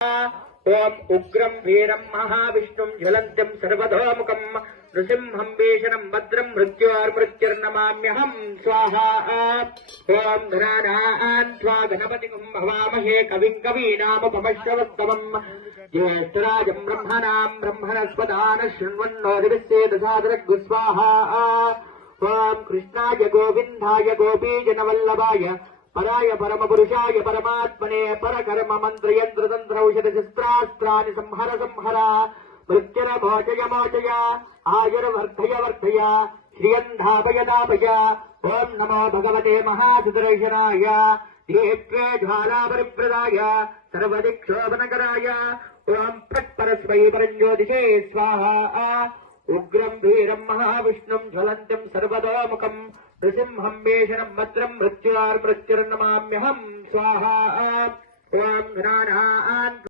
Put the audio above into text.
ओम उग्रं वीरं महाविष्णुं ज्वलन्तं सर्वतोमुखं नृसिंहं वेशनं भद्रं मृत्युर्नमाम्यहं स्वाहा। ओम गणानां त्वा गणपतिं भवामहे कविं कवीनामुपमश्रवस्तमम् ज्येष्ठराजं ब्रह्मणां ब्रह्मणस्पदान शृण्वन्नो दिविश्चेदसादरग् स्वाहा। ओम कृष्णाय गोविन्दाय गोपीजनवल्लभाय पराय परम पुरुषाय परमात्मने परकर्म मंत्र यंत्र तंत्र औषध शस्त्रास्त्राणि संहर संहर मृत्युर मोचय मोचय आयुर्वर्धय वर्धय श्रियंधापय दापय। ओम नमो भगवते महासुदर्शनाय दीप्ते ज्वाला परिप्रदाय सर्वदिक्षोभनकराय। ओम फट्परस्मै परञ्ज्योतिषे स्वाहा। उग्रं वीरं महाविष्णुं ज्वलन्तं सर्वतोमुखं नृसिंहं वेशनं भद्रं मृत्युर्नमाम्यहं स्वाहा। ओम गणानां